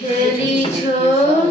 대리중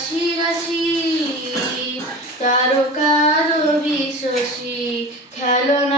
রাশি রাশি তারকার শশী খেলনা